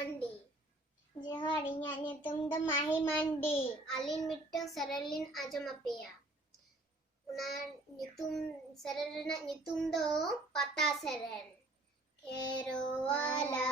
मांडी जोहार इᱧᱟᱜ ᱧᱩᱛᱩᱢ ᱫᱚ ᱢᱟᱦᱤ ᱢᱟᱱᱰᱤ ᱟᱹᱞᱤᱧ ᱢᱤᱫᱴᱟᱝ ᱥᱮᱨᱮᱧ ᱞᱤᱧ ᱟᱸᱡᱚᱢ ᱟᱯᱮᱭᱟ ᱚᱱᱟ ᱧᱩᱛᱩᱢ ᱥᱮᱨᱮᱧ ᱨᱮᱱᱟᱜ ᱧᱩᱛᱩᱢ ᱫᱚ ᱯᱟᱛᱟ ᱥᱮᱨᱮᱧ ᱠᱷᱮᱨᱣᱟᱞᱟ